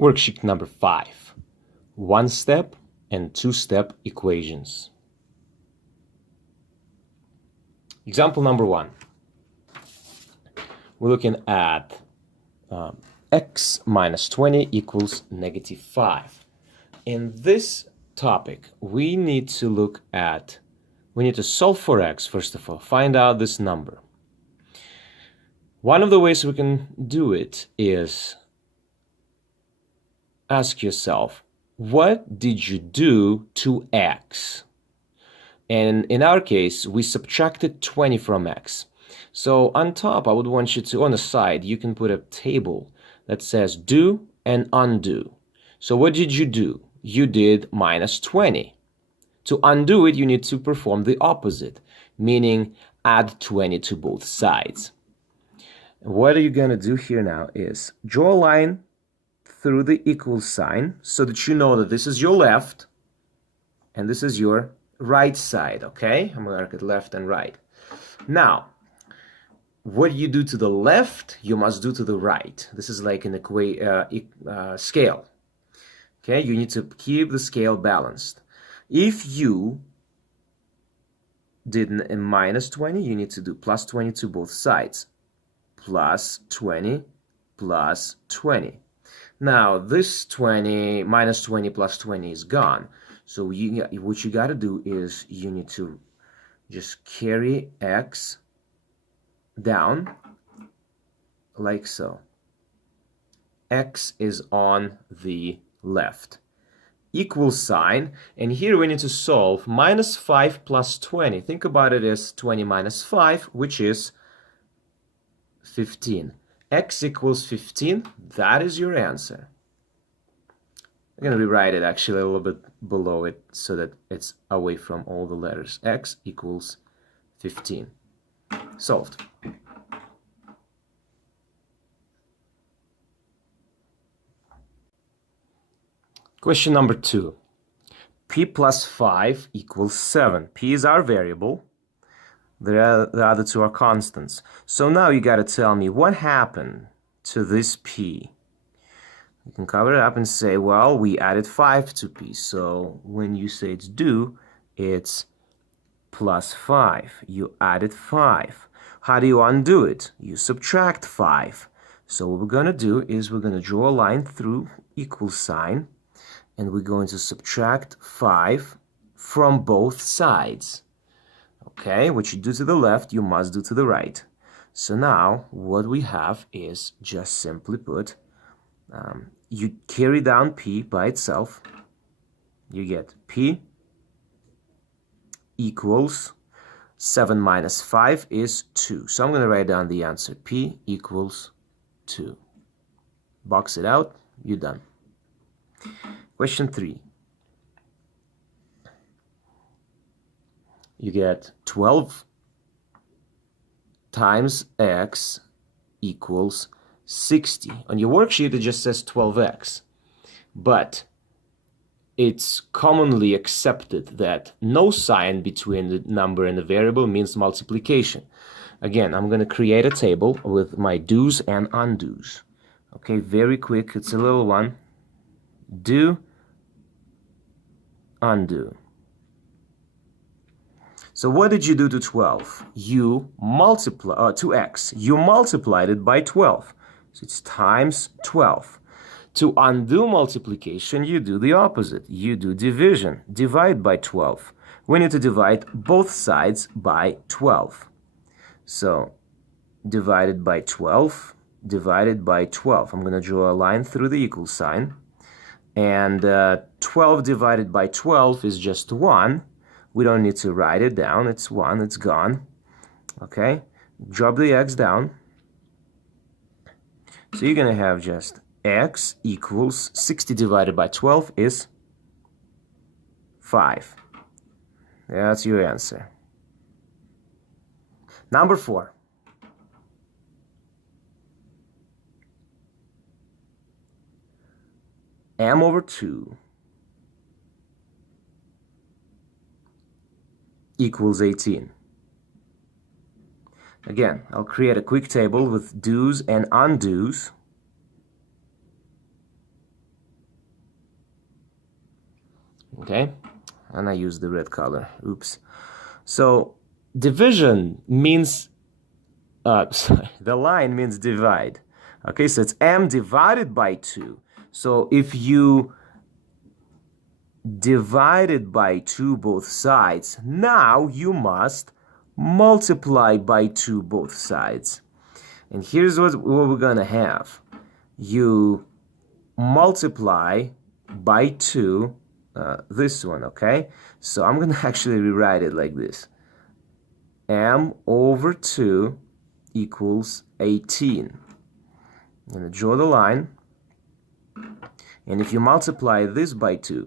Worksheet number 5. One-step and two-step equations. Example number 1. We're looking at x minus 20 equals negative 5. In this topic, we need to solve for x, first of all, find out this number. One of the ways we can do it is ask yourself, what did you do to x? And in our case, we subtracted 20 from x. So on top, I would want you to, on the side, you can put a table that says do and undo. So what did you do? You did minus 20. To undo it, you need to perform the opposite, meaning add 20 to both sides. What are you going to do here now is draw a line through the equal sign so that you know that this is your left and this is your right side, okay? I'm going to mark it left and right. Now, what you do to the left, you must do to the right. This is like an scale, okay? You need to keep the scale balanced. If you did a minus 20, you need to do plus 20 to both sides. Plus 20 plus 20. Now, this 20 minus 20 plus 20 is gone. So what you got to do is you need to just carry x down like so. X is on the left. Equal sign, and here we need to solve minus 5 plus 20. Think about it as 20 minus 5, which is 15. X equals 15. That is your answer. I'm going to rewrite it actually a little bit below it so that it's away from all the letters. X equals 15. Solved. Question number 2. P plus 5 equals 7. P is our variable. The other two are constants. So now you got to tell me what happened to this P. You can cover it up and say, well, we added 5 to P. So when you say it's due, it's plus 5. You added 5. How do you undo it? You subtract 5. So what we're going to do is we're going to draw a line through equal sign, and we're going to subtract 5 from both sides. Okay, what you do to the left, you must do to the right. So now, what we have is just simply put, you carry down P by itself. You get P equals 7 minus 5 is 2. So I'm going to write down the answer. P equals 2. Box it out, you're done. Question 3. You get 12 times x equals 60. On your worksheet, it just says 12x. But it's commonly accepted that no sign between the number and the variable means multiplication. Again, I'm going to create a table with my do's and undo's. Okay, very quick. It's a little one. Do, undo. So what did you do to 12? You multiply to x. You multiplied it by 12. So it's times 12. To undo multiplication, you do the opposite. You do division. Divide by 12. We need to divide both sides by 12. So divided by 12, divided by 12. I'm going to draw a line through the equal sign. And 12 divided by 12 is just 1. We don't need to write it down. It's 1. It's gone. Okay? Drop the x down. So you're going to have just x equals 60 divided by 12 is 5. That's your answer. Number 4. M over 2 equals 18. Again, I'll create a quick table with do's and undo's. Okay, and I use the red color. Oops. So division means, sorry, the line means divide. Okay, so it's m divided by 2. So if you divide it by 2 both sides, now you must multiply by 2 both sides. And here's what we're gonna have. You multiply by 2 this one, okay? So I'm gonna actually rewrite it like this. M over 2 equals 18. I'm gonna draw the line. And if you multiply this by 2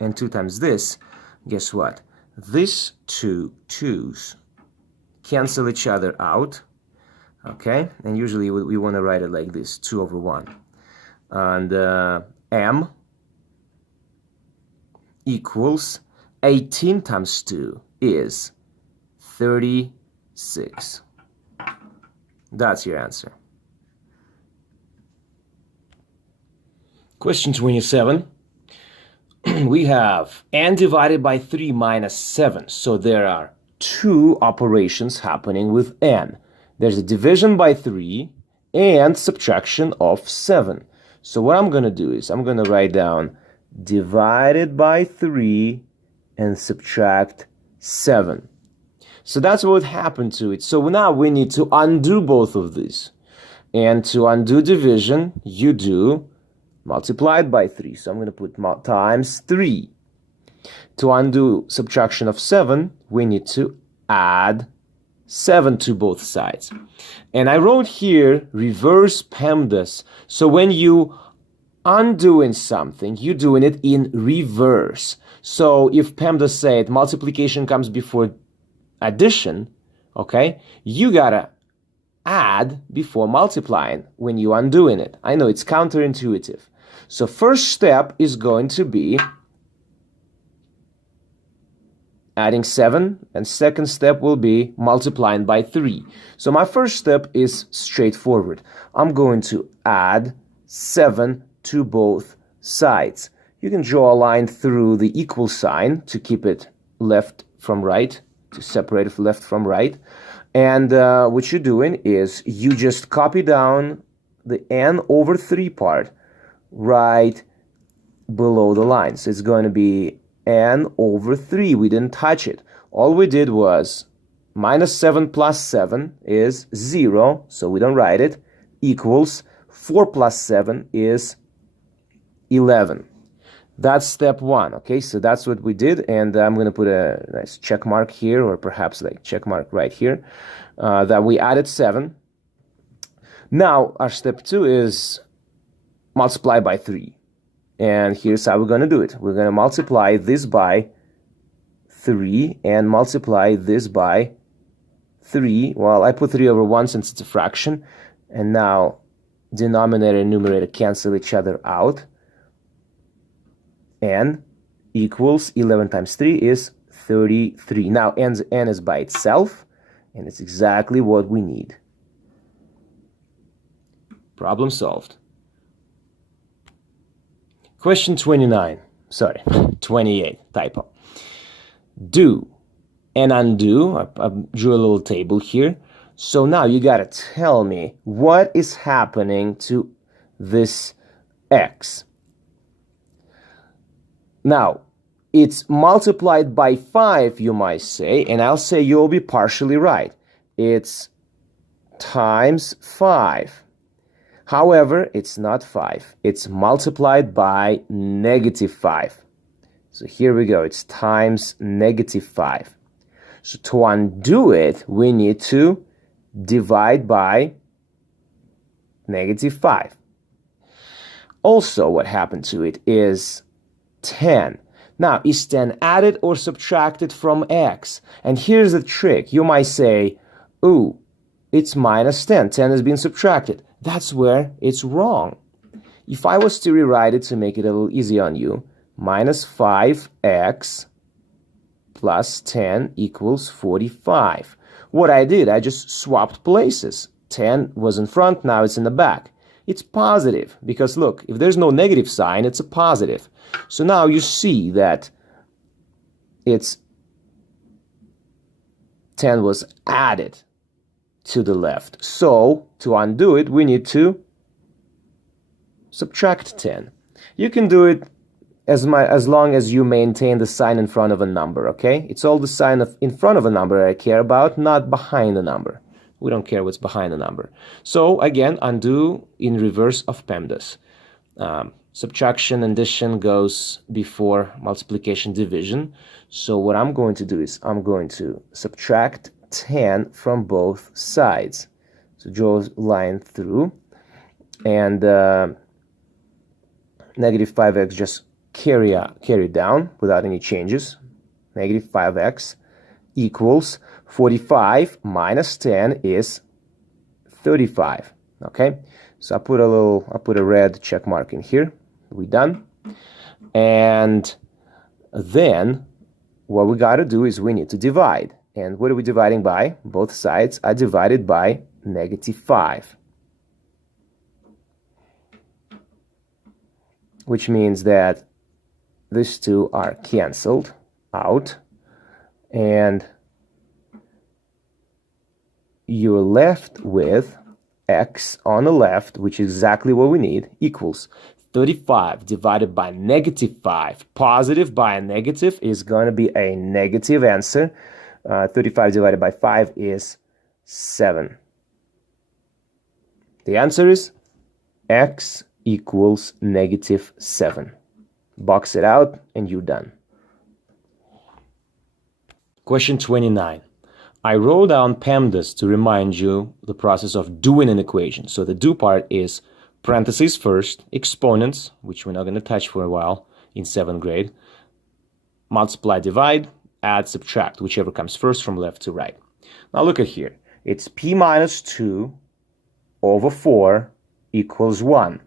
and 2 times this, guess what? These two 2's cancel each other out, okay? And usually we want to write it like this, 2 over 1. And m equals 18 times 2 is 36. That's your answer. Question 27. We have n divided by 3 minus 7. So there are 2 operations happening with n. There's a division by 3 and subtraction of 7. So what I'm going to do is I'm going to write down divided by 3 and subtract 7. So that's what happened to it. So now we need to undo both of these. And to undo division, you do multiplied by 3. So I'm going to put times 3. To undo subtraction of 7, we need to add 7 to both sides. And I wrote here reverse Pemdas. So when you undoing something, you're doing it in reverse. So if Pemdas said multiplication comes before addition, okay, you gotta add before multiplying when you undoing it. I know it's counterintuitive. So first step is going to be adding 7, and second step will be multiplying by 3. So my first step is straightforward. I'm going to add 7 to both sides. You can draw a line through the equal sign to keep it left from right, to separate left from right. And what you're doing is you just copy down the n over 3 part right below the line. So it's going to be n over 3. We didn't touch it. All we did was minus 7 plus 7 is 0, so we don't write it, equals 4 plus 7 is 11. That's step 1, okay? So that's what we did, and I'm going to put a nice check mark here, or perhaps like check mark right here, that we added 7. Now, our step 2 is multiply by 3. And here's how we're going to do it. We're going to multiply this by 3 and multiply this by 3. Well, I put 3 over 1 since it's a fraction. And now denominator and numerator cancel each other out. N equals 11 times 3 is 33. Now n is by itself, and it's exactly what we need. Problem solved. Question 29. Sorry, 28, typo. Do and undo. I drew a little table here. So now you gotta tell me what is happening to this x. Now, it's multiplied by 5, you might say, and I'll say you'll be partially right. It's times 5. However, it's not 5. It's multiplied by negative 5. So here we go. It's times negative 5. So to undo it, we need to divide by negative 5. Also, what happened to it is 10. Now, is 10 added or subtracted from x? And here's the trick. You might say, ooh, it's minus 10. 10 has been subtracted. That's where it's wrong. If I was to rewrite it to make it a little easy on you, minus 5x plus 10 equals 45. What I did, I just swapped places. 10 was in front, now it's in the back. It's positive because look, if there's no negative sign, it's a positive. So now you see that it's 10 was added to the left. So to undo it, we need to subtract 10. You can do it as long as you maintain the sign in front of a number, okay? It's all the sign in front of a number I care about, not behind the number. We don't care what's behind the number. So again, undo in reverse of Pemdas. Subtraction and addition goes before multiplication division. So what I'm going to do is I'm going to subtract 10 from both sides. So draw a line through, and negative 5x just carry down without any changes. Negative 5x equals 45 minus 10 is 35. Okay, so I put a red check mark in here. We done. And then what we got to do is we need to divide. And what are we dividing by? Both sides are divided by negative 5. Which means that these two are canceled out. And you're left with x on the left, which is exactly what we need, equals 35 divided by negative 5. Positive by a negative is going to be a negative answer. 35 divided by 5 is 7. The answer is x equals negative 7. Box it out and you're done. Question 29. I wrote down Pemdas to remind you the process of doing an equation. So the do part is parentheses first, exponents, which we're not going to touch for a while in 7th grade, multiply, divide, add, subtract, whichever comes first from left to right. Now look at here. It's p minus 2 over 4 equals 1.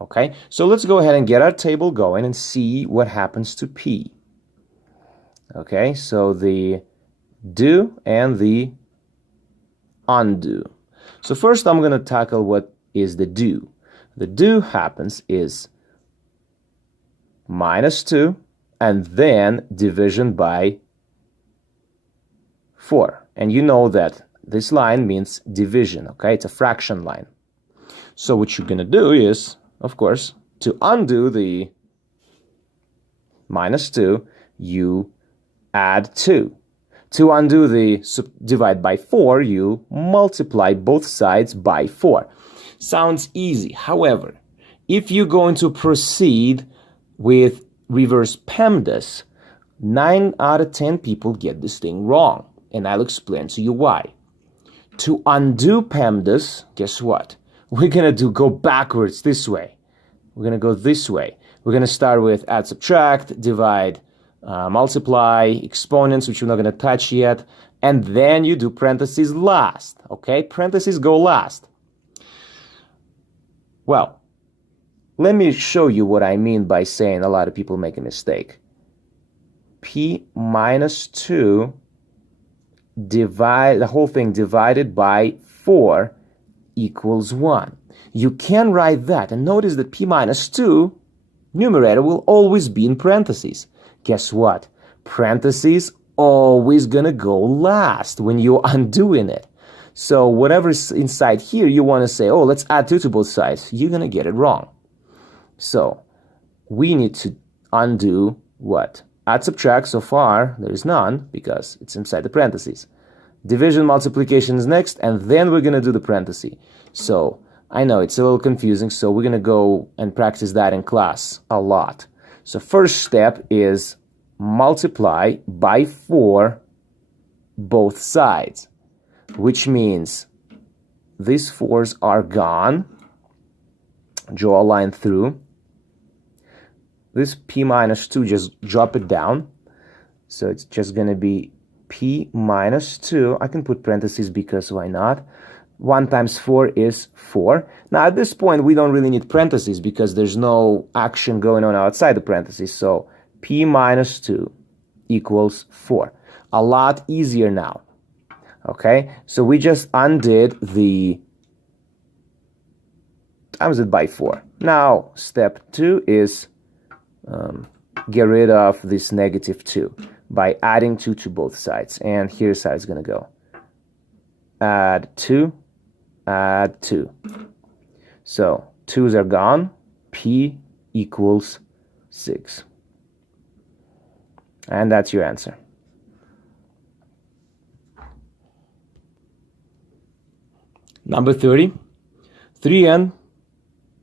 Okay, so let's go ahead and get our table going and see what happens to p. Okay, so the do and the undo. So first I'm going to tackle what is the do. The do happens is minus 2 and then division by 4. And you know that this line means division, okay? It's a fraction line. So what you're going to do is, of course, to undo the minus 2, you add 2. To undo the divide by 4, you multiply both sides by 4. Sounds easy. However, if you're going to proceed with reverse Pemdas, 9 out of 10 people get this thing wrong. And I'll explain to you why. To undo Pemdas, guess what? We're going to go backwards this way. We're going to go this way. We're going to start with add, subtract, divide, multiply, exponents, which we're not going to touch yet, and then you do parentheses last, okay? Parentheses go last. Well, let me show you what I mean by saying a lot of people make a mistake. P minus 2 divide, the whole thing divided by 4 equals 1. You can write that, and notice that P minus 2 numerator will always be in parentheses. Guess what? Parentheses always gonna go last when you're undoing it. So whatever's inside here, you want to say, oh, let's add 2 to both sides. You're gonna get it wrong. So we need to undo what? Add, subtract, so far there is none because it's inside the parentheses. Division, multiplication is next, and then we're gonna do the parenthesis. So I know it's a little confusing, so we're gonna go and practice that in class a lot. So first step is multiply by 4 both sides, which means these 4s are gone. Draw a line through. This p minus 2, just drop it down. So it's just going to be p minus 2. I can put parentheses because why not? 1 times 4 is 4. Now at this point we don't really need parentheses because there's no action going on outside the parentheses. So p minus 2 equals 4. A lot easier now. Okay, so we just undid the times it by 4. Now, step 2 is get rid of this negative 2 by adding 2 to both sides. And here's how it's going to go. Add 2, add 2. So 2's are gone. P equals 6. And that's your answer. Number 30. 3n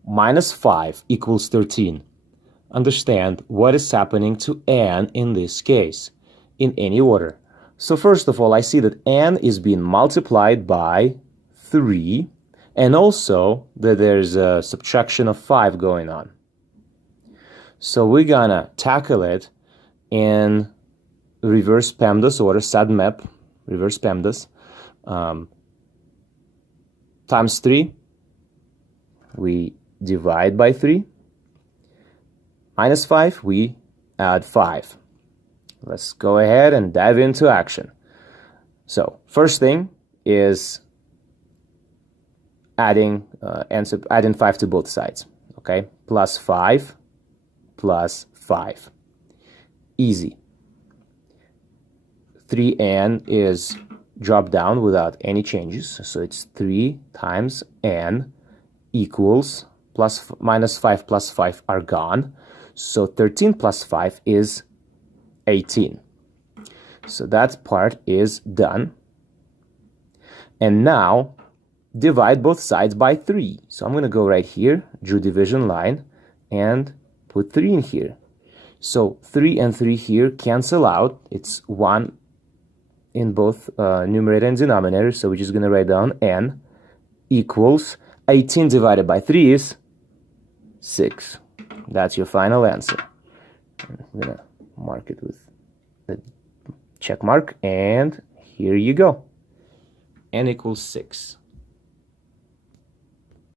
minus 5 equals 13. Understand what is happening to n in this case, in any order. So first of all, I see that n is being multiplied by 3, and also that there's a subtraction of 5 going on. So we're gonna tackle it in reverse Pemdas order, SAD-map, reverse Pemdas. Times 3, we divide by 3. Minus 5, we add 5. Let's go ahead and dive into action. So first thing is adding 5 to both sides. Okay, plus 5 plus 5. Easy. 3n is dropped down without any changes, so it's 3 times n equals minus 5 plus 5 are gone, so 13 plus 5 is 18. So that part is done. And now divide both sides by 3. So I'm going to go right here, drew division line, and put 3 in here. So 3 and 3 here cancel out. It's 1 in both numerator and denominator. So we're just going to write down n equals 18 divided by 3 is 6. That's your final answer. I'm going to mark it with the check mark, and here you go. N equals 6.